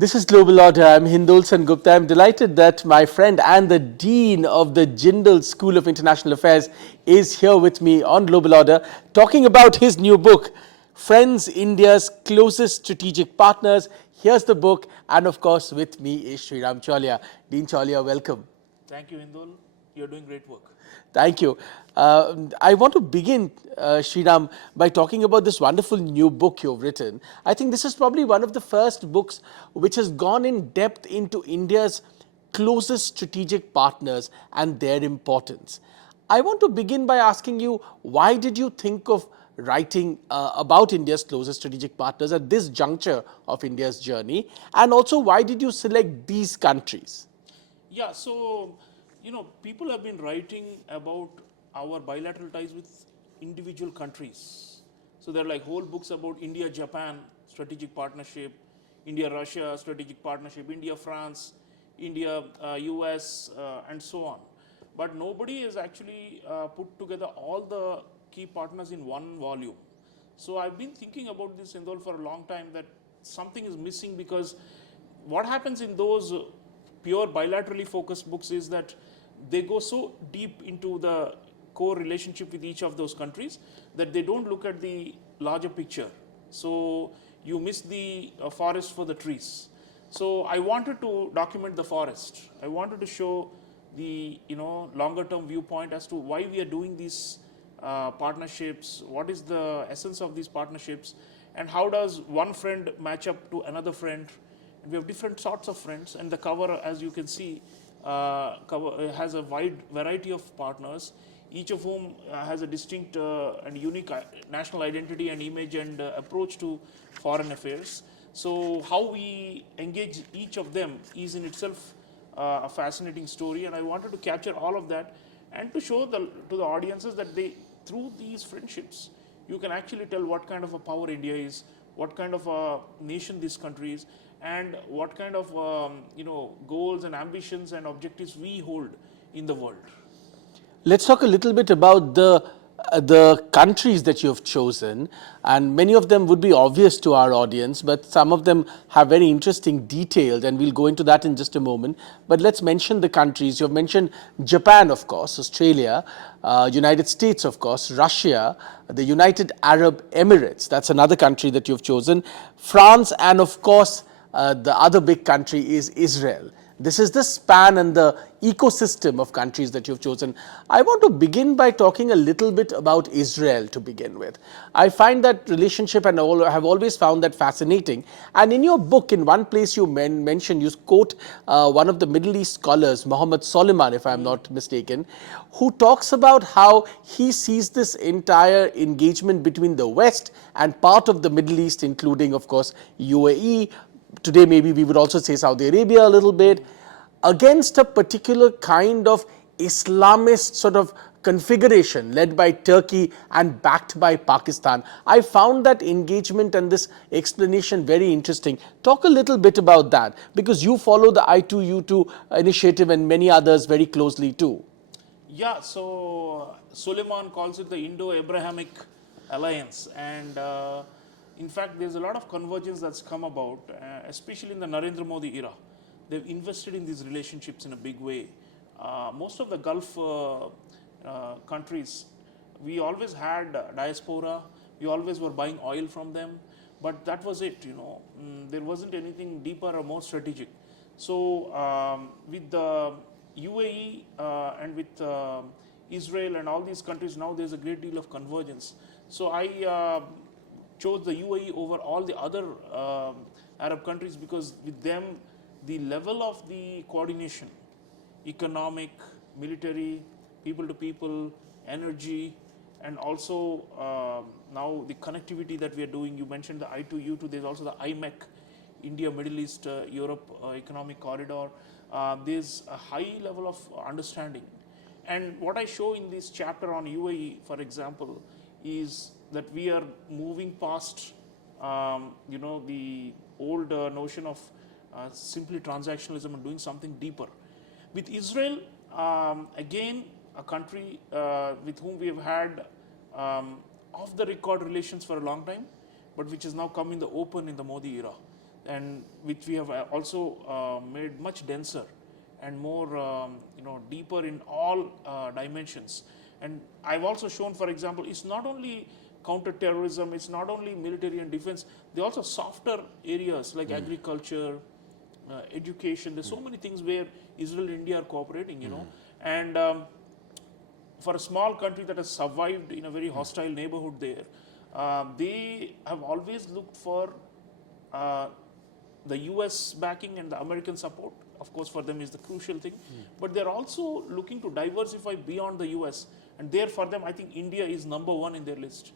This is Global Order. I'm Hindol Sen Gupta. I'm delighted that my friend and the Dean of the Jindal School of International Affairs is here with me on Global Order talking about his new book, Friends, India's Closest Strategic Partners. Here's the book, and of course, with me is Sriram Chaulia. Dean Chaulia, welcome. Thank you, Hindol. You're doing great work. Thank you. I want to begin, Sriram, by talking about this wonderful new book you've written. I think this is probably one of the first books which has gone in depth into India's closest strategic partners and their importance. I want to begin by asking you, why did you think of writing about India's closest strategic partners at this juncture of India's journey? And also, why did you select these countries? Yeah, so, people have been writing about our bilateral ties with individual countries. So there are like whole books about India-Japan strategic partnership, India-Russia strategic partnership, India-France, India-US, and so on. But nobody has actually put together all the key partners in one volume. So I've been thinking about this, Indol, for a long time, that something is missing, because what happens in those pure bilaterally focused books is that they go so deep into the core relationship with each of those countries that they don't look at the larger picture. So you miss the forest for the trees. So I wanted to document the forest. I wanted to show the longer term viewpoint as to why we are doing these partnerships, what is the essence of these partnerships, and how does one friend match up to another friend. We have different sorts of friends, and the cover, as you can see, has a wide variety of partners, each of whom has a distinct and unique national identity and image and approach to foreign affairs. So how we engage each of them is in itself a fascinating story, and I wanted to capture all of that and to show to the audiences that through these friendships, you can actually tell what kind of a power India is, what kind of a nation this country is, and what kind of goals and ambitions and objectives we hold in the world. Let's talk a little bit about the countries that you've chosen, and many of them would be obvious to our audience, but some of them have very interesting details, and we'll go into that in just a moment. But let's mention the countries. You've mentioned Japan, of course, Australia, United States, of course, Russia, the United Arab Emirates. That's another country that you've chosen. France, and of course, the other big country is Israel. This is the span and the ecosystem of countries that you've chosen. I want to begin by talking a little bit about Israel to begin with. I find that relationship, and I have always found that fascinating. And in your book, in one place you mention, you quote one of the Middle East scholars, Mohammed Soliman, if I'm not mistaken, who talks about how he sees this entire engagement between the West and part of the Middle East, including, of course, UAE. Today, maybe we would also say Saudi Arabia a little bit, against a particular kind of Islamist sort of configuration led by Turkey and backed by Pakistan. I found that engagement and this explanation very interesting. Talk a little bit about that, because you follow the I2U2 initiative and many others very closely too. Yeah, so Suleiman calls it the Indo-Abrahamic Alliance, and in fact, there's a lot of convergence that's come about, especially in the Narendra Modi era. They've invested in these relationships in a big way. Most of the Gulf countries, we always had diaspora, we always were buying oil from them, but that was it, there wasn't anything deeper or more strategic. So with the UAE and with Israel and all these countries, now there's a great deal of convergence. So I chose the UAE over all the other Arab countries, because with them, the level of the coordination, economic, military, people to people, energy, and also now the connectivity that we are doing. You mentioned the I2U2, there's also the IMEC, India, Middle East, Europe Economic Corridor. There's a high level of understanding. And what I show in this chapter on UAE, for example, is that we are moving past the old notion of simply transactionalism and doing something deeper. With Israel, again, a country with whom we have had off the record relations for a long time, but which has now come in the open in the Modi era. and which we have also made much denser and more deeper in all dimensions. And I've also shown, for example, it's not only counter-terrorism, it's not only military and defense, there are also softer areas like agriculture, education. There's so many things where Israel and India are cooperating, and for a small country that has survived in a very hostile neighborhood there, they have always looked for the US backing and the American support. Of course, for them is the crucial thing. But they're also looking to diversify beyond the US. And there for them, I think India is number one in their list.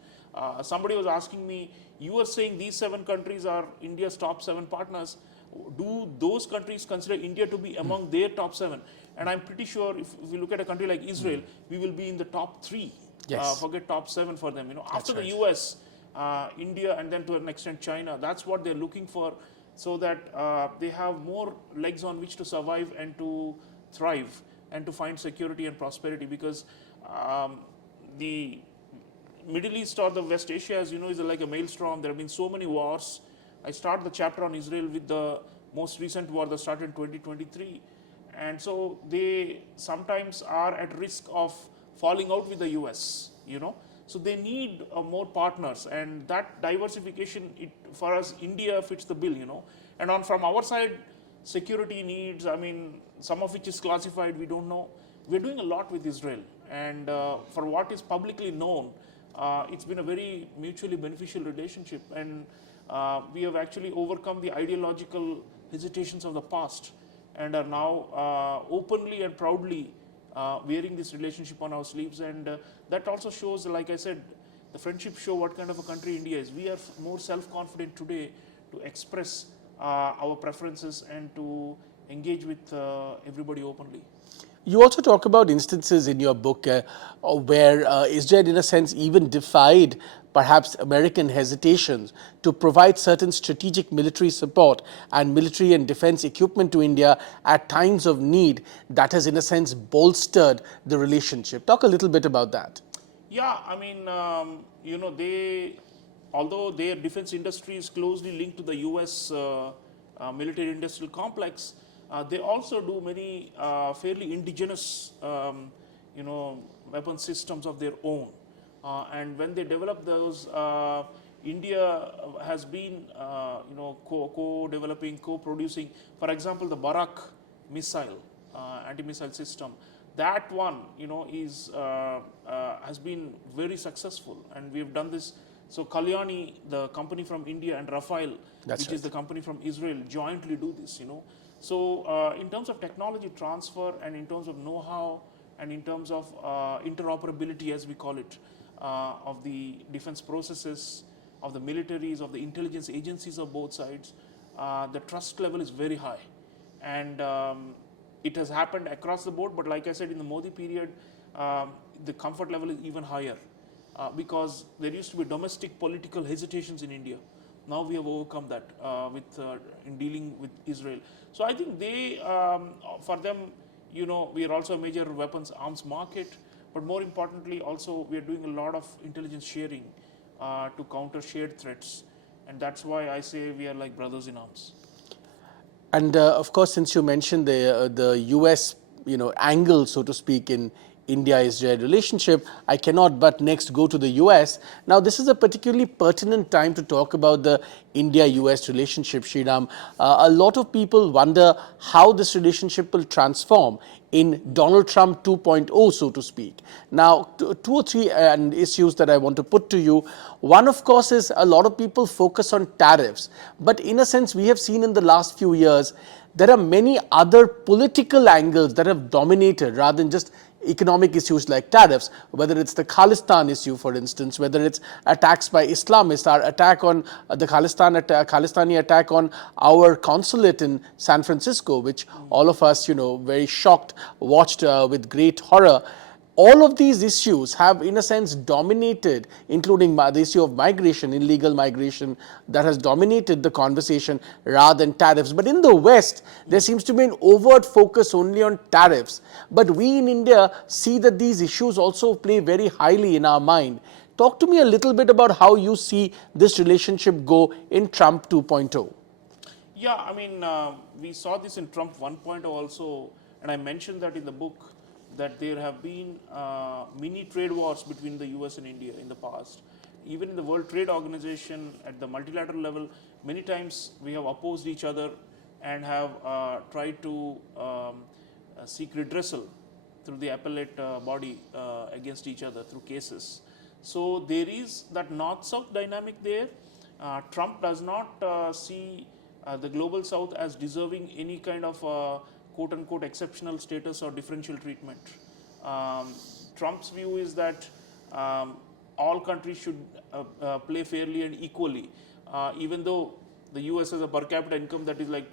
Somebody was asking me, you are saying these 7 countries are India's top 7 partners. Do those countries consider India to be among their top 7? And I'm pretty sure if we look at a country like Israel, we will be in the top 3. Yes. Forget top 7 for them. After right. the US, India, and then to an extent China, that's what they're looking for, so that they have more legs on which to survive and to thrive and to find security and prosperity. Because the Middle East or the West Asia, as you know, is like a maelstrom. There have been so many wars. I start the chapter on Israel with the most recent war that started in 2023. And so they sometimes are at risk of falling out with the US, So they need more partners, and that diversification, for us, India fits the bill, And from our side, security needs, some of which is classified, we don't know. We're doing a lot with Israel, and for what is publicly known, it's been a very mutually beneficial relationship, and we have actually overcome the ideological hesitations of the past and are now openly and proudly wearing this relationship on our sleeves. And that also shows, like I said, the friendship show what kind of a country India is. We are more self-confident today to express our preferences and to engage with everybody openly. You also talk about instances in your book where Israel, in a sense, even defied perhaps American hesitations to provide certain strategic military support and military and defense equipment to India at times of need that has, in a sense, bolstered the relationship. Talk a little bit about that. Yeah, although their defense industry is closely linked to the US military industrial complex, they also do many fairly indigenous, weapon systems of their own. And when they develop those, India has been, co-developing, co-producing. For example, the Barak missile, anti-missile system. That one, has been very successful, and we have done this. So Kalyani, the company from India, and Rafael, which is the company from Israel, jointly do this. So in terms of technology transfer, and in terms of know-how, and in terms of interoperability, as we call it, of the defense processes, of the militaries, of the intelligence agencies of both sides, the trust level is very high. And it has happened across the board, but like I said, in the Modi period, the comfort level is even higher because there used to be domestic political hesitations in India. Now we have overcome that in dealing with Israel. So I think for them, we are also a major weapons arms market, but more importantly, also we are doing a lot of intelligence sharing to counter shared threats, and that's why I say we are like brothers in arms. And of course, since you mentioned the US, angle, so to speak, in India-Israel relationship, I cannot but next go to the US. Now, this is a particularly pertinent time to talk about the India-US relationship, Sriram. A lot of people wonder how this relationship will transform in Donald Trump 2.0, so to speak. Now, two or three issues that I want to put to you. One, of course, is a lot of people focus on tariffs. But in a sense, we have seen in the last few years, there are many other political angles that have dominated rather than just economic issues like tariffs, whether it's the Khalistan issue, for instance, whether it's attacks by Islamists, our attack on the Khalistani attack on our consulate in San Francisco, which all of us, very shocked, watched with great horror. All of these issues have, in a sense, dominated, including the issue of migration, illegal migration, that has dominated the conversation rather than tariffs. But in the West, there seems to be an overt focus only on tariffs. But we in India see that these issues also play very highly in our mind. Talk to me a little bit about how you see this relationship go in Trump 2.0. Yeah, I mean, we saw this in Trump 1.0 also, and I mentioned that in the book that there have been mini trade wars between the US and India in the past. Even in the World Trade Organization at the multilateral level, many times we have opposed each other and have tried to seek redressal through the appellate body against each other through cases. So there is that north-south dynamic there. Trump does not see the global south as deserving any kind of quote-unquote exceptional status or differential treatment. Um, Trump's view is that all countries should play fairly and equally, even though the US has a per capita income that is like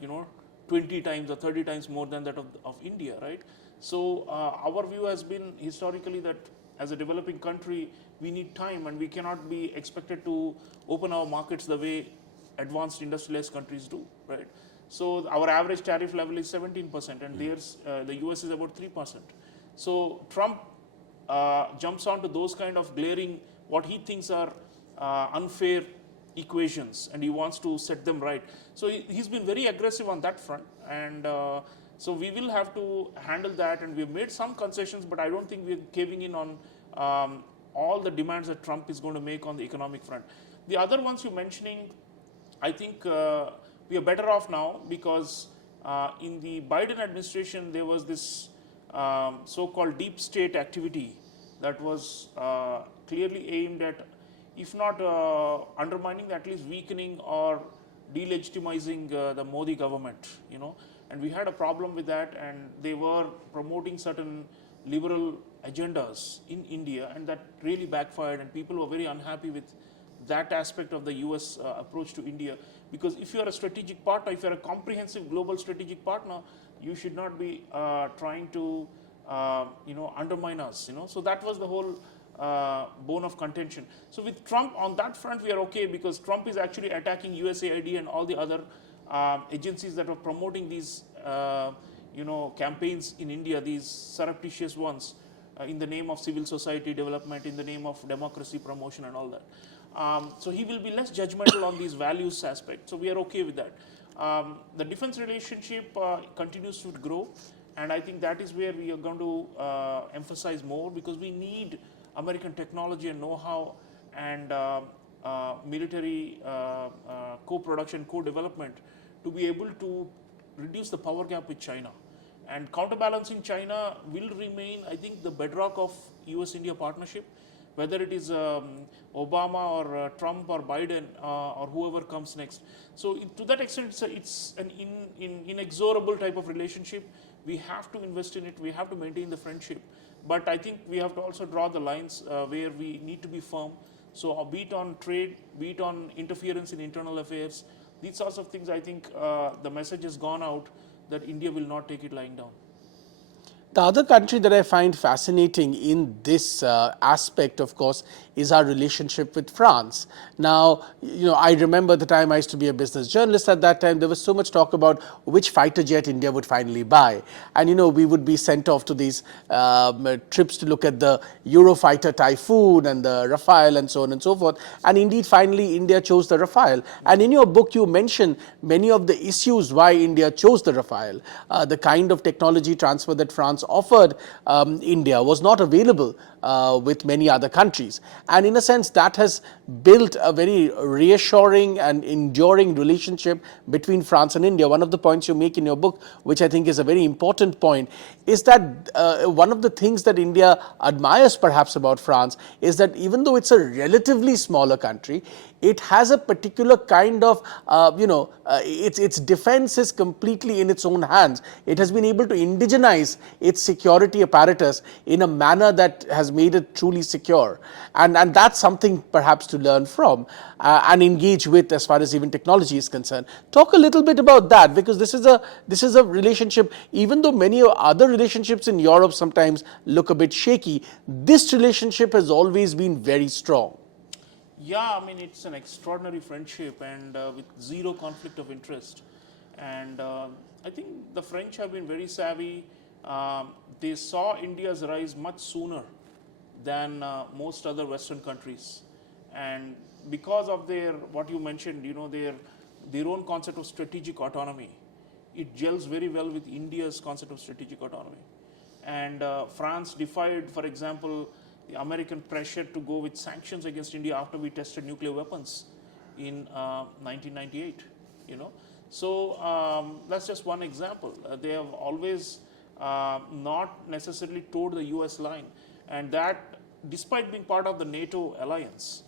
20 times or 30 times more than that of India, right? So our view has been historically that as a developing country, we need time and we cannot be expected to open our markets the way advanced industrialized countries do, right? So our average tariff level is 17%, and theirs, the US is about 3%. So Trump jumps onto those kind of glaring, what he thinks are unfair equations, and he wants to set them right. So he's been very aggressive on that front, and so we will have to handle that. And we've made some concessions, but I don't think we're caving in on all the demands that Trump is going to make on the economic front. The other ones you're mentioning, I think we are better off now because in the Biden administration there was this so-called deep state activity that was clearly aimed at, if not undermining, at least weakening or delegitimizing the Modi government, and we had a problem with that, and they were promoting certain liberal agendas in India, and that really backfired, and people were very unhappy with that aspect of the US approach to India. Because if you are a strategic partner, if you are a comprehensive global strategic partner, you should not be trying to undermine us. So that was the whole bone of contention. So with Trump on that front, we are okay because Trump is actually attacking USAID and all the other agencies that are promoting these campaigns in India, these surreptitious ones, in the name of civil society development, in the name of democracy promotion and all that. So he will be less judgmental on these values aspects. So we are okay with that. The defense relationship continues to grow, and I think that is where we are going to emphasize more, because we need American technology and know-how and military co-production, co-development to be able to reduce the power gap with China. And counterbalancing China will remain, I think, the bedrock of US-India partnership, whether it is Obama or Trump or Biden or whoever comes next. So to that extent, it's an inexorable type of relationship. We have to invest in it. We have to maintain the friendship. But I think we have to also draw the lines where we need to be firm. So be it on trade, be it on interference in internal affairs, these sorts of things, I think the message has gone out that India will not take it lying down. The other country that I find fascinating in this aspect, of course, is our relationship with France. Now, I remember the time I used to be a business journalist. At that time, there was so much talk about which fighter jet India would finally buy. And, we would be sent off to these trips to look at the Eurofighter Typhoon and the Rafale and so on and so forth. And indeed, finally, India chose the Rafale. And in your book, you mention many of the issues why India chose the Rafale. The kind of technology transfer that France offered India was not available with many other countries. And in a sense, that has built a very reassuring and enduring relationship between France and India. One of the points you make in your book, which I think is a very important point, is that one of the things that India admires perhaps about France is that even though it's a relatively smaller country, it has a particular kind of, its defense is completely in its own hands. It has been able to indigenize its security apparatus in a manner that has made it truly secure. And that's something perhaps to learn from and engage with as far as even technology is concerned. Talk a little bit about that, because this is a relationship, even though many other relationships in Europe sometimes look a bit shaky, this relationship has always been very strong. Yeah, I mean, it's an extraordinary friendship and with zero conflict of interest. And I think the French have been very savvy. They saw India's rise much sooner than most other Western countries. And because of their, what you mentioned, their their own concept of strategic autonomy. It gels very well with India's concept of strategic autonomy. And France defied, for example, the American pressure to go with sanctions against India after we tested nuclear weapons in 1998. You know, so that's just one example. They have always not necessarily towed the U.S. line, and that, despite being part of the NATO alliance,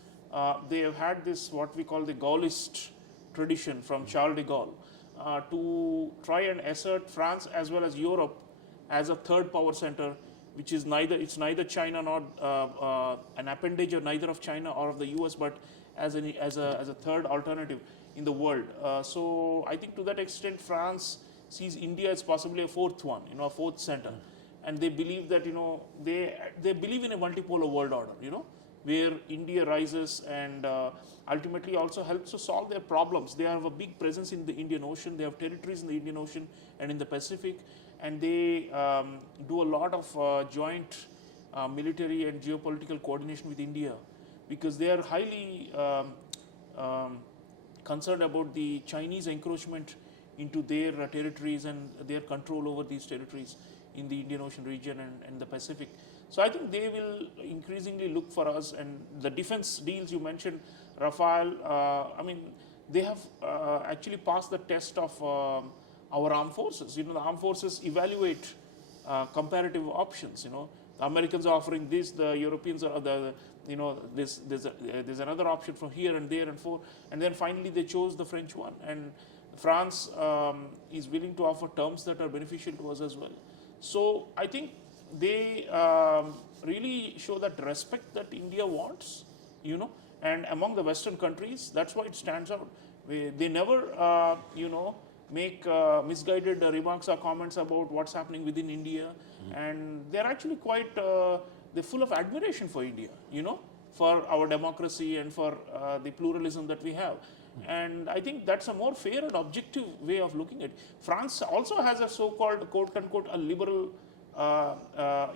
they have had this what we call the Gaullist tradition from Charles de Gaulle to try and assert France as well as Europe as a third power center, which is neither China nor an appendage of neither of China or of the US, but as a third alternative in the world. So I think to that extent, France sees India as possibly a fourth one, a fourth center, and they believe that they believe in a multipolar world order, where India rises and ultimately also helps to solve their problems. They have a big presence in the Indian Ocean. They have territories in the Indian Ocean and in the Pacific, and they do a lot of joint military and geopolitical coordination with India, because they are highly concerned about the Chinese encroachment into their territories and their control over these territories in the Indian Ocean region and the Pacific. So I think they will increasingly look for us, and the defense deals you mentioned, Rafale, they have actually passed the test of our armed forces. The armed forces evaluate comparative options. The Americans are offering this, the Europeans are there's another option from here and there and then finally they chose the French one, and France is willing to offer terms that are beneficial to us as well. So I think they really show that respect that India wants, and among the Western countries, that's why it stands out. They never, make misguided remarks or comments about what's happening within India, and they're actually quite, they're full of admiration for India, for our democracy and for the pluralism that we have. And I think that's a more fair and objective way of looking at it. France also has a so-called, quote-unquote, a liberal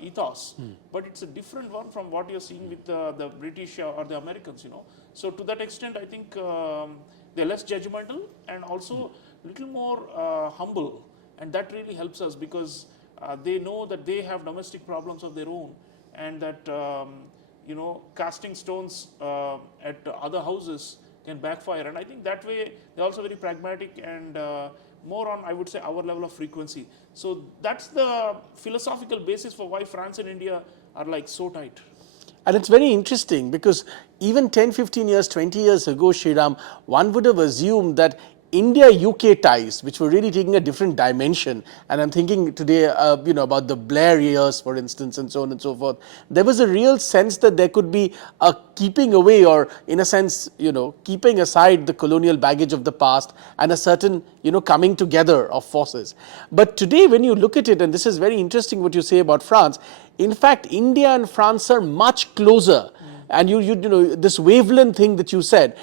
ethos, but it's a different one from what you're seeing with the British or the Americans, So to that extent, I think they're less judgmental and also a little more humble, and that really helps us because they know that they have domestic problems of their own, and that casting stones at other houses can backfire. And I think that way they're also very pragmatic and more on, I would say, our level of frequency. So that's the philosophical basis for why France and India are like so tight. And it's very interesting because even 10, 15 years, 20 years ago, Sriram, one would have assumed that India-UK ties, which were really taking a different dimension, and I'm thinking today, about the Blair years, for instance, and so on and so forth. There was a real sense that there could be a keeping away, or in a sense, keeping aside the colonial baggage of the past, and a certain, coming together of forces. But today, when you look at it, and this is very interesting what you say about France, in fact, India and France are much closer. And this wavelength thing that you said,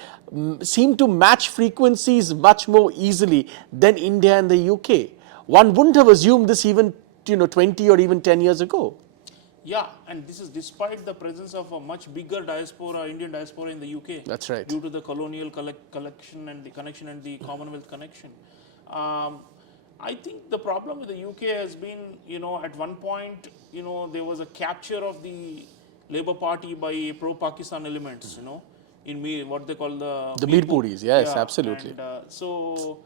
seem to match frequencies much more easily than India and the UK. One wouldn't have assumed this even 20 or even 10 years ago. Yeah, and this is despite the presence of a much bigger diaspora, Indian diaspora in the UK. That's right. Due to the colonial collection and the connection and the Commonwealth connection. I think the problem with the UK has been, at one point, there was a capture of the Labour Party by pro-Pakistan elements, in what they call the Mirpuris, yes, absolutely. And so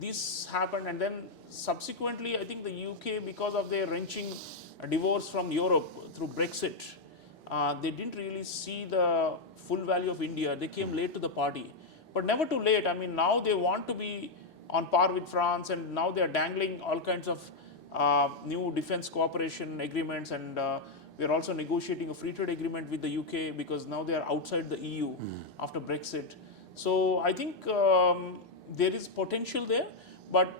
this happened, and then subsequently, I think the UK, because of their wrenching divorce from Europe through Brexit, they didn't really see the full value of India. They came late to the party, but never too late. I mean, now they want to be on par with France, and now they are dangling all kinds of new defense cooperation agreements, and we are also negotiating a free trade agreement with the UK because now they are outside the EU after Brexit. So I think there is potential there,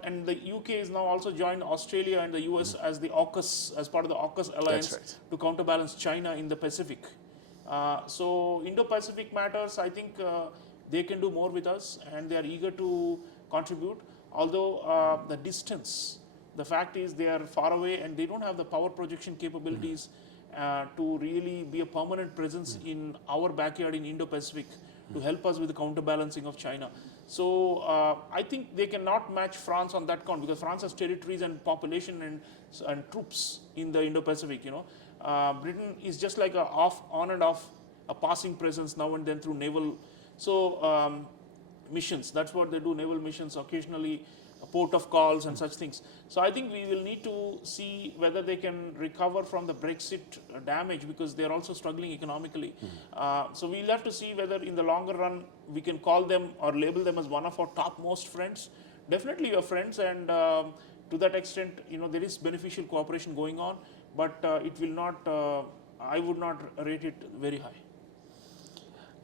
and the UK is now also joined Australia and the US as the AUKUS, as part of the AUKUS alliance to counterbalance China in the Pacific. So Indo-Pacific matters, I think they can do more with us, and they are eager to contribute. Although the distance, the fact is they are far away and they don't have the power projection capabilities to really be a permanent presence in our backyard in Indo-Pacific to help us with the counterbalancing of China. So I think they cannot match France on that count, because France has territories and population and troops in the Indo-Pacific. Britain is just like a on and off, a passing presence now and then through naval. So missions. That's what they do, naval missions, occasionally a port of calls and such things. So I think we will need to see whether they can recover from the Brexit damage, because they're also struggling economically. So we'll have to see whether in the longer run we can call them or label them as one of our topmost friends. Definitely your friends, and to that extent, there is beneficial cooperation going on, but it will not, I would not rate it very high.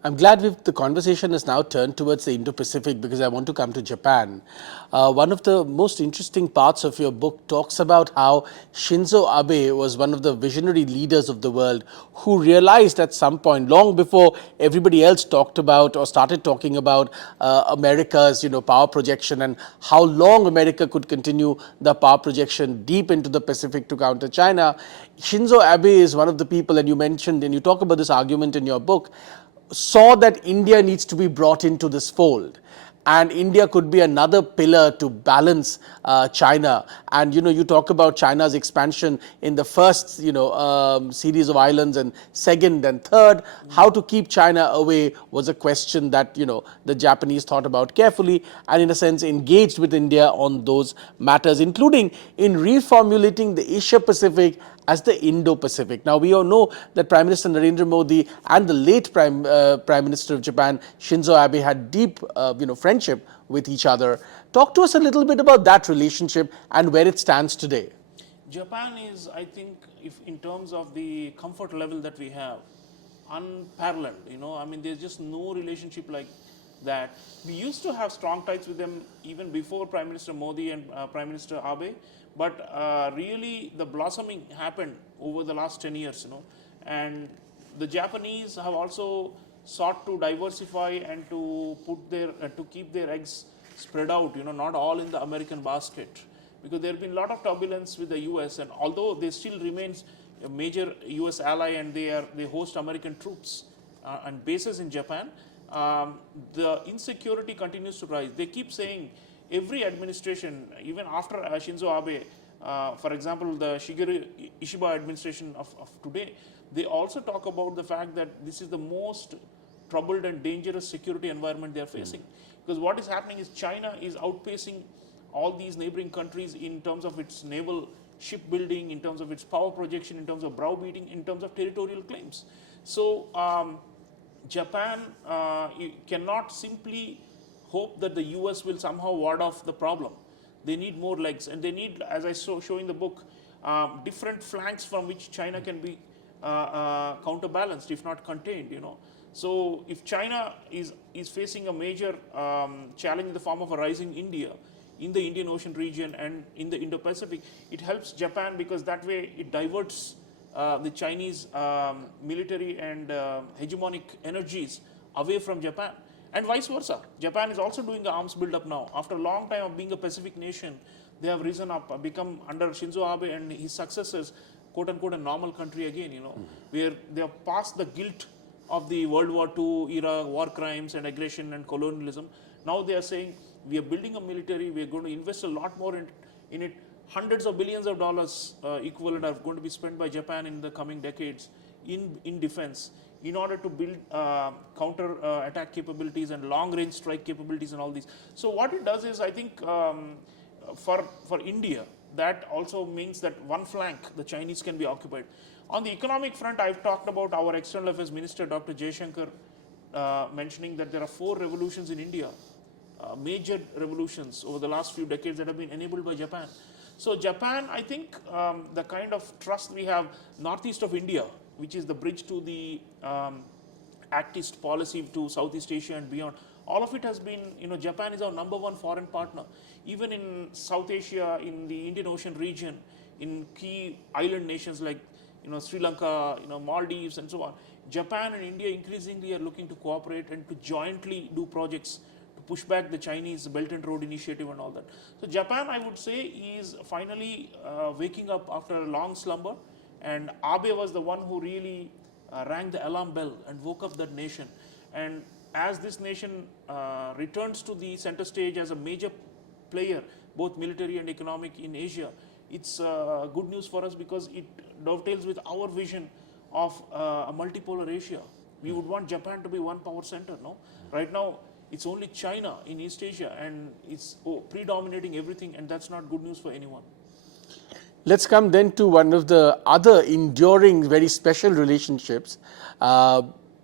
I'm glad the conversation has now turned towards the Indo-Pacific, because I want to come to Japan. One of the most interesting parts of your book talks about how Shinzo Abe was one of the visionary leaders of the world who realized at some point, long before everybody else talked about or started talking about America's power projection and how long America could continue the power projection deep into the Pacific to counter China. Shinzo Abe is one of the people, and you mentioned and you talk about this argument in your book, saw that India needs to be brought into this fold, and India could be another pillar to balance China. And you talk about China's expansion in the first series of islands, and second and third. How to keep China away was a question that the Japanese thought about carefully, and in a sense engaged with India on those matters, including in reformulating the Asia Pacific as the Indo-Pacific. Now, we all know that Prime Minister Narendra Modi and the late Prime Minister of Japan, Shinzo Abe, had deep friendship with each other. Talk to us a little bit about that relationship and where it stands today. Japan is, I think, if in terms of the comfort level that we have, unparalleled. I mean, there's just no relationship like that. We used to have strong ties with them even before Prime Minister Modi and Prime Minister Abe, but really the blossoming happened over the last 10 years. And the Japanese have also sought to diversify and to put their to keep their eggs spread out. Not all in the American basket, because there have been a lot of turbulence with the US, and although they still remains a major US ally and they host American troops and bases in Japan, the insecurity continues to rise. They keep saying every administration, even after Shinzo Abe, for example, the Shigeru Ishiba administration of today, they also talk about the fact that this is the most troubled and dangerous security environment they are facing. Because what is happening is China is outpacing all these neighboring countries in terms of its naval shipbuilding, in terms of its power projection, in terms of browbeating, in terms of territorial claims. So Japan cannot simply hope that the US will somehow ward off the problem. They need more legs, and they need, as I show in the book, different flanks from which China can be counterbalanced, if not contained. So if China is facing a major challenge in the form of a rising India in the Indian Ocean region and in the Indo-Pacific, it helps Japan, because that way it diverts the Chinese military and hegemonic energies away from Japan, and vice versa. Japan is also doing the arms build-up now. After a long time of being a Pacific nation, they have risen up, become under Shinzo Abe and his successors, quote unquote, a normal country again, where they have passed the guilt of the World War II era, war crimes and aggression and colonialism. Now they are saying, we are building a military, we are going to invest a lot more in it. Hundreds of billions of dollars equivalent are going to be spent by Japan in the coming decades in defense, in order to build counter attack capabilities and long range strike capabilities and all these. So what it does is, I think for India, that also means that one flank, the Chinese, can be occupied. On the economic front, I've talked about our External Affairs Minister, Dr. Jaishankar, mentioning that there are 4 revolutions in India, major revolutions over the last few decades that have been enabled by Japan. So Japan, I think the kind of trust we have northeast of India, which is the bridge to the Actist policy to Southeast Asia and beyond, all of it has been, Japan is our #1 foreign partner. Even in South Asia, in the Indian Ocean region, in key island nations like Sri Lanka, Maldives and so on, Japan and India increasingly are looking to cooperate and to jointly do projects to push back the Chinese Belt and Road Initiative and all that. So Japan, I would say, is finally waking up after a long slumber, and Abe was the one who really rang the alarm bell and woke up that nation. And as this nation returns to the center stage as a major player, both military and economic in Asia, it's good news for us because it dovetails with our vision of a multipolar Asia. We would want Japan to be one power center, no? Right now, it's only China in East Asia and it's predominating everything, and that's not good news for anyone. Let's come then to one of the other enduring, very special relationships,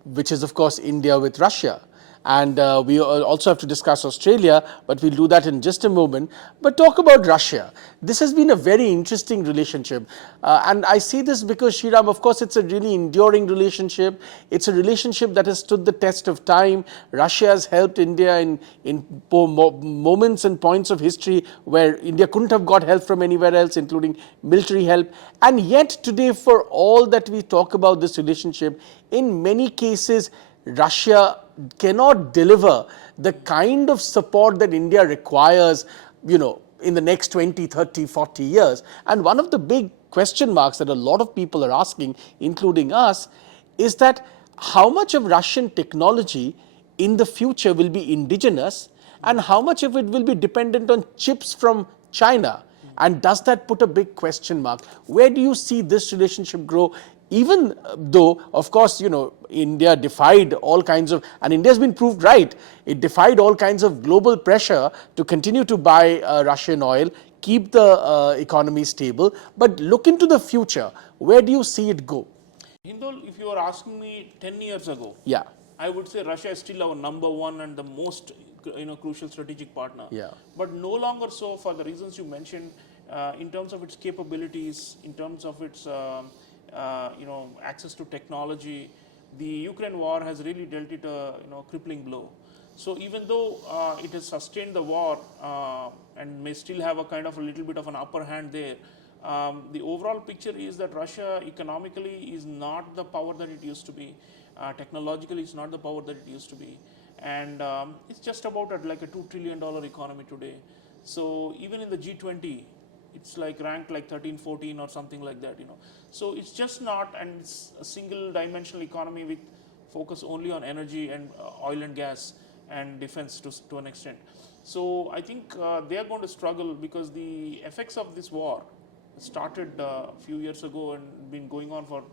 which is, of course, India with Russia. And we also have to discuss Australia, but we'll do that in just a moment. But talk about Russia. This has been a very interesting relationship. And I say this because, Shriram, of course, it's a really enduring relationship. It's a relationship that has stood the test of time. Russia has helped India in moments and points of history where India couldn't have got help from anywhere else, including military help. And yet today, for all that we talk about this relationship, in many cases, Russia cannot deliver the kind of support that India requires, in the next 20, 30, 40 years. And one of the big question marks that a lot of people are asking, including us, is that how much of Russian technology in the future will be indigenous and how much of it will be dependent on chips from China? And does that put a big question mark? Where do you see this relationship grow? Even though, of course, India defied all kinds of, and India's been proved right, it defied all kinds of global pressure to continue to buy Russian oil, keep the economy stable. But look into the future. Where do you see it go? Hindol, if you were asking me 10 years ago, Yeah. I would say Russia is still our number one and the most crucial strategic partner. Yeah. But no longer so for the reasons you mentioned, in terms of its capabilities, in terms of its access to technology. The Ukraine war has really dealt it a crippling blow. So even though it has sustained the war and may still have a kind of a little bit of an upper hand there, the overall picture is that Russia economically is not the power that it used to be. Technologically, it's not the power that it used to be. And it's just about like a $2 trillion economy today. So even in the G20, it's like ranked like 13, 14 or something like that, So it's just not, and it's a single dimensional economy with focus only on energy and oil and gas and defense to an extent. So I think they are going to struggle because the effects of this war started a few years ago and been going on for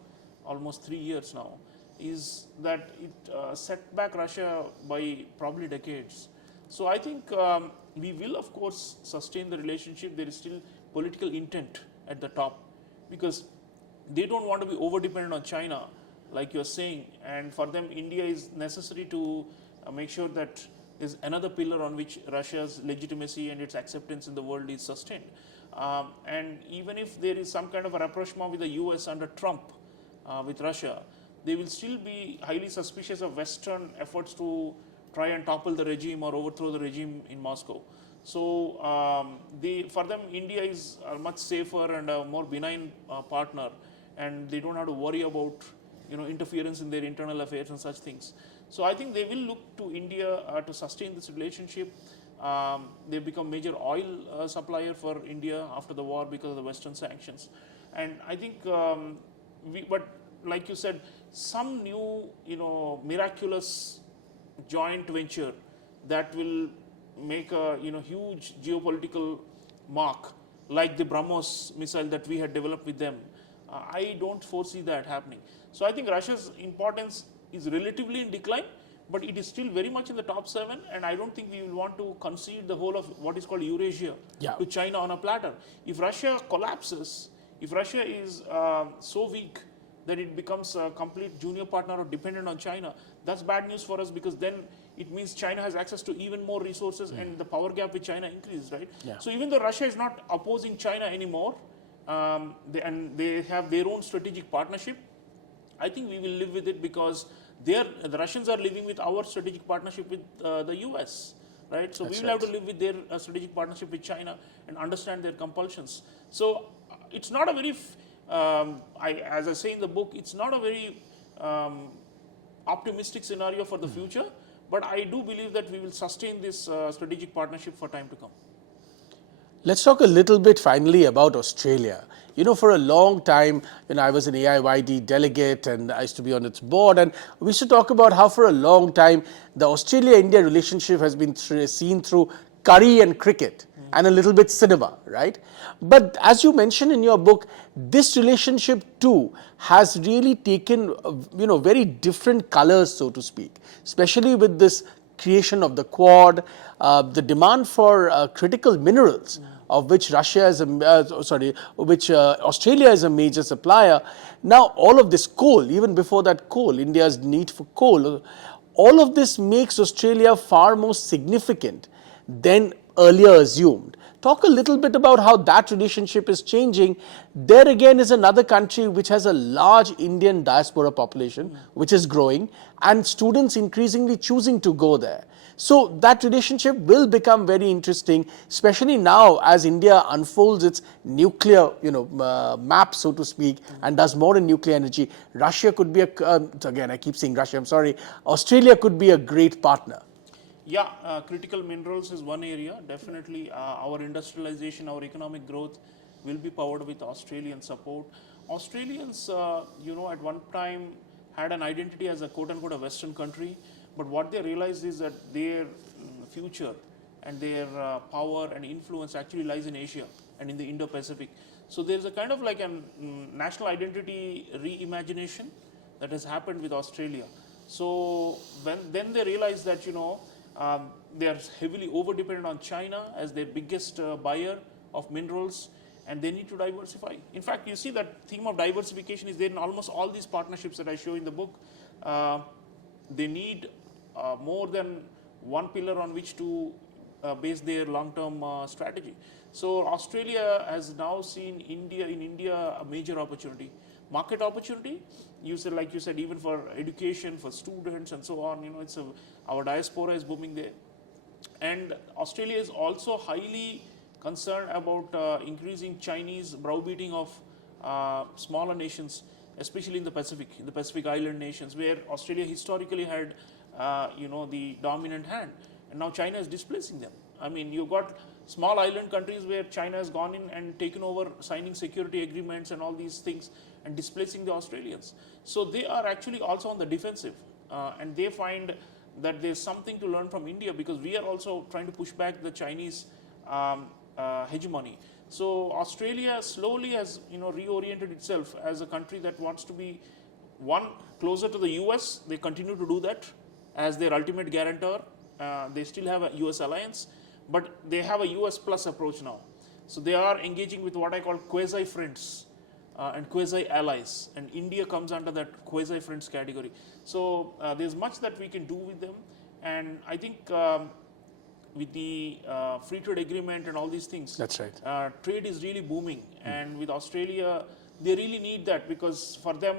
almost 3 years now, is that it set back Russia by probably decades. So I think we will, of course, sustain the relationship. There is still political intent at the top because they don't want to be over dependent on China, like you're saying. And for them, India is necessary to make sure that there's another pillar on which Russia's legitimacy and its acceptance in the world is sustained. And even if there is some kind of a rapprochement with the US under Trump with Russia, they will still be highly suspicious of Western efforts to try and topple the regime or overthrow the regime in Moscow. So for them, India is a much safer and a more benign partner, and they don't have to worry about interference in their internal affairs and such things. So I think they will look to India to sustain this relationship. They've become major oil supplier for India after the war because of the Western sanctions, and I think but like you said, some new miraculous joint venture that will make a huge geopolitical mark like the BrahMos missile that we had developed with them. I don't foresee that happening. So I think Russia's importance is relatively in decline, but it is still very much in the top 7, and I don't think we will want to concede the whole of what is called Eurasia to China on a platter. If Russia collapses, if Russia is so weak that it becomes a complete junior partner or dependent on China, that's bad news for us because then it means China has access to even more resources and the power gap with China increases, right? Yeah. So even though Russia is not opposing China anymore, and they have their own strategic partnership, I think we will live with it because the Russians are living with our strategic partnership with the US, right? So we will have to live with their strategic partnership with China and understand their compulsions. So it's not a very, as I say in the book, it's not a very optimistic scenario for the future, but I do believe that we will sustain this strategic partnership for time to come. Let's talk a little bit finally about Australia. For a long time, I was an AIYD delegate and I used to be on its board. And we used to talk about how for a long time, the Australia-India relationship has been seen through curry and cricket and a little bit cinema, right? But as you mentioned in your book, this relationship too has really taken, very different colors, so to speak, especially with this creation of the Quad, the demand for critical minerals, of which Australia is a major supplier. Now, all of this coal, even before that coal, India's need for coal, all of this makes Australia far more significant than earlier assumed. Talk a little bit about how that relationship is changing. There again is another country which has a large Indian diaspora population, which is growing, and students increasingly choosing to go there. So that relationship will become very interesting, especially now as India unfolds its nuclear, map, so to speak, and does more in nuclear energy. Russia could be again, I keep saying Russia, I'm sorry. Australia could be a great partner. Yeah, critical minerals is one area. Definitely, our industrialization, our economic growth will be powered with Australian support. Australians, at one time had an identity as a quote-unquote a Western country, but what they realized is that their future and their power and influence actually lies in Asia and in the Indo-Pacific. So there's a kind of like a national identity reimagination that has happened with Australia. So then they realized that they are heavily over-dependent on China as their biggest buyer of minerals, and they need to diversify. In fact, you see that theme of diversification is there in almost all these partnerships that I show in the book. They need more than one pillar on which to base their long-term strategy. So Australia has now seen India a major opportunity. Market opportunity, like you said, even for education, for students and so on, our diaspora is booming there. And Australia is also highly concerned about increasing Chinese browbeating of smaller nations, especially in the Pacific island nations, where Australia historically had, the dominant hand. And now China is displacing them. I mean, you've got small island countries where China has gone in and taken over, signing security agreements and all these things, and displacing the Australians. So they are actually also on the defensive, and they find that there's something to learn from India, because we are also trying to push back the Chinese hegemony. So Australia slowly has reoriented itself as a country that wants to be one closer to the US. They continue to do that as their ultimate guarantor. They still have a US alliance, but they have a US plus approach now. So they are engaging with what I call quasi friends and quasi allies, and India comes under that quasi friends category. So there's much that we can do with them, and I think with the free trade agreement and all these things, that's right. Trade is really booming, and with Australia, they really need that, because for them,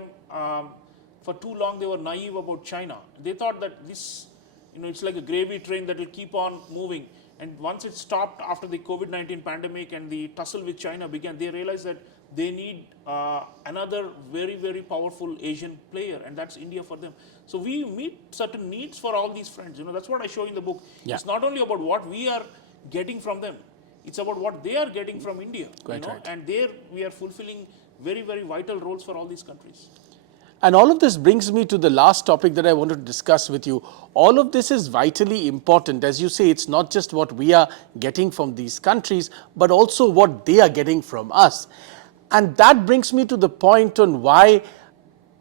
for too long they were naive about China. They thought that this, it's like a gravy train that will keep on moving. And once it stopped after the COVID-19 pandemic and the tussle with China began, they realized that they need another very, very powerful Asian player, and that's India for them. So we meet certain needs for all these friends. That's what I show in the book. Yeah. It's not only about what we are getting from them, it's about what they are getting from India. Quite right. And there we are fulfilling very, very vital roles for all these countries. And all of this brings me to the last topic that I wanted to discuss with you. All of this is vitally important. As you say, it's not just what we are getting from these countries, but also what they are getting from us. And that brings me to the point on why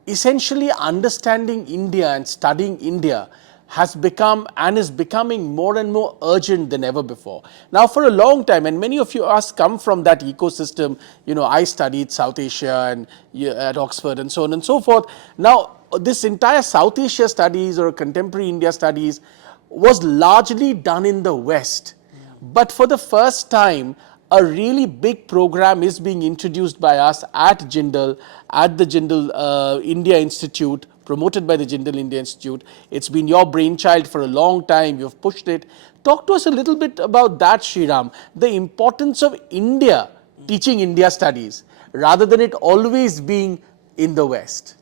essentially understanding India and studying India has become and is becoming more and more urgent than ever before. Now, for a long time, and many of us come from that ecosystem, I studied South Asia and at Oxford and so on and so forth. Now, this entire South Asia studies or contemporary India studies was largely done in the West. But for the first time, a really big program is being introduced by us at Jindal, at the Jindal India Institute, promoted by the Jindal India Institute. It's been your brainchild for a long time. You've pushed it. Talk to us a little bit about that, Sriram, the importance of India teaching India studies rather than it always being in the West.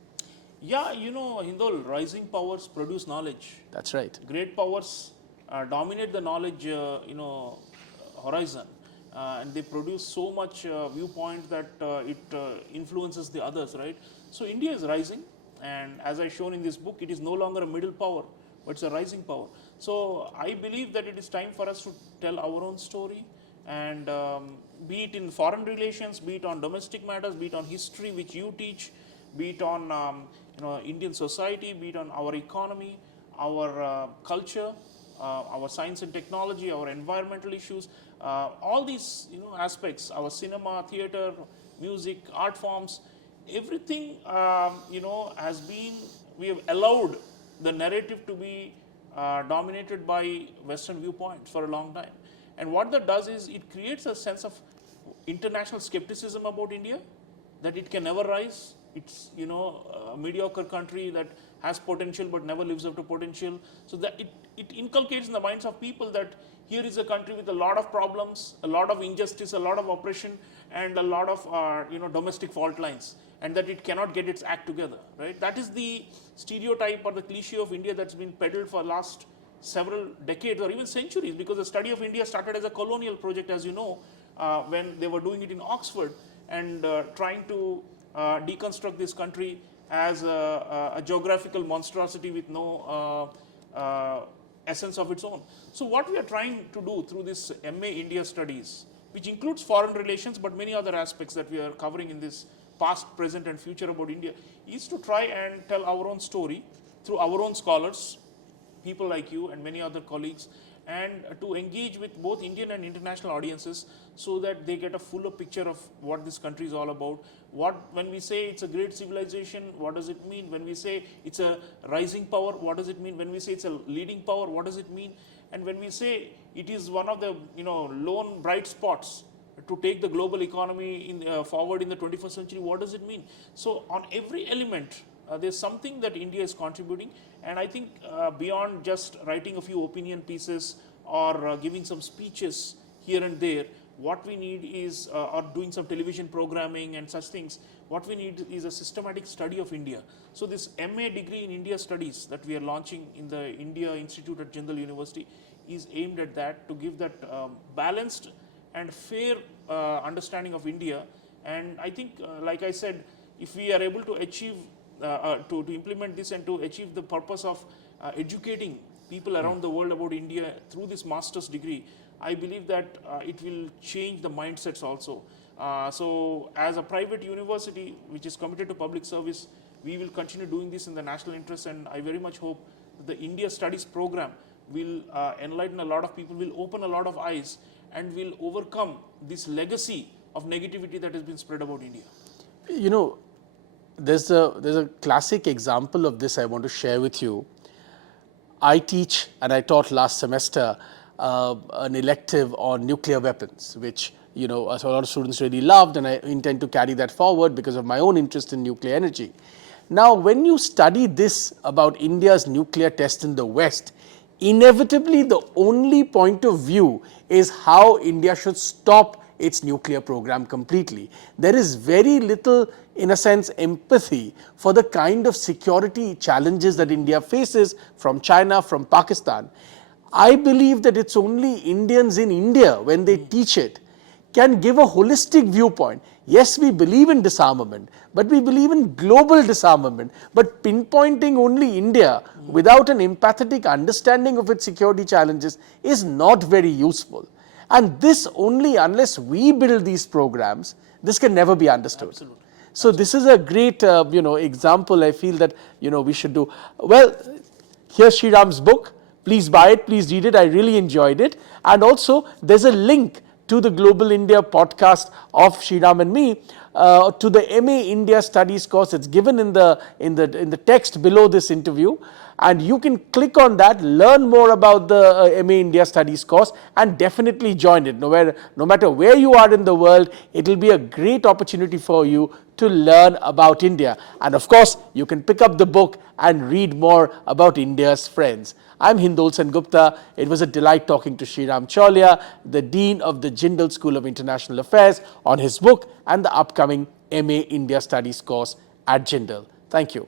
Yeah, Hindol, rising powers produce knowledge. That's right. Great powers dominate the knowledge, horizon. and they produce so much viewpoint that it influences the others, right? So India is rising, and as I shown in this book, it is no longer a middle power, but it's a rising power. So I believe that it is time for us to tell our own story, and be it in foreign relations, be it on domestic matters, be it on history, which you teach, be it on Indian society, be it on our economy, our culture, our science and technology, our environmental issues, all these aspects, our cinema, theater, music, art forms, everything has been, we have allowed the narrative to be dominated by Western viewpoints for a long time. And what that does is it creates a sense of international skepticism about India, that it can never rise. It's a mediocre country that has potential but never lives up to potential. So that it inculcates in the minds of people that here is a country with a lot of problems, a lot of injustice, a lot of oppression, and a lot of domestic fault lines, and that it cannot get its act together. Right? That is the stereotype or the cliche of India that's been peddled for the last several decades or even centuries, because the study of India started as a colonial project, as you know, when they were doing it in Oxford and trying to deconstruct this country as a geographical monstrosity with no essence of its own. So what we are trying to do through this MA India studies, which includes foreign relations but many other aspects that we are covering in this past, present and future about India, is to try and tell our own story through our own scholars, people like you and many other colleagues, and to engage with both Indian and international audiences so that they get a fuller picture of what this country is all about. When we say it's a great civilization, what does it mean? When we say it's a rising power, what does it mean? When we say it's a leading power, what does it mean? And when we say it is one of the lone bright spots to take the global economy forward in the 21st century, what does it mean? So on every element, there's something that India is contributing, and I think beyond just writing a few opinion pieces or giving some speeches here and there, what we need is, or doing some television programming and such things, what we need is a systematic study of India. So this MA degree in India studies that we are launching in the India Institute at Jindal University is aimed at that, to give that balanced and fair understanding of India. And I think, like I said, if we are able to achieve to implement this and to achieve the purpose of educating people around the world about India through this master's degree, I believe that it will change the mindsets also. So as a private university which is committed to public service, we will continue doing this in the national interest, and I very much hope that the India Studies program will enlighten a lot of people, will open a lot of eyes, and will overcome this legacy of negativity that has been spread about India. There's a classic example of this I want to share with you. I teach, and I taught last semester, an elective on nuclear weapons, which a lot of students really loved, and I intend to carry that forward because of my own interest in nuclear energy. Now, when you study this about India's nuclear test in the West, inevitably the only point of view is how India should stop its nuclear program completely. There is very little, in a sense, empathy for the kind of security challenges that India faces from China, from Pakistan. I believe that it's only Indians in India, when they teach it, can give a holistic viewpoint. Yes, we believe in disarmament, but we believe in global disarmament. But pinpointing only India without an empathetic understanding of its security challenges is not very useful. And this only unless we build these programs, this can never be understood. Absolutely. So this is a great example I feel that we should do. Well, here's Sriram's book. Please buy it, please read it. I really enjoyed it. And also there's a link to the Global India podcast of Sriram and me, to the MA India Studies course. It's given in the text below this interview, and you can click on that, learn more about the MA India Studies course, and definitely join it. No matter where you are in the world, it will be a great opportunity for you to learn about India. And of course, you can pick up the book and read more about India's friends. I'm Hindol Sengupta. It was a delight talking to Sriram Chaulia, the Dean of the Jindal School of International Affairs, on his book and the upcoming MA India Studies course at Jindal. Thank you.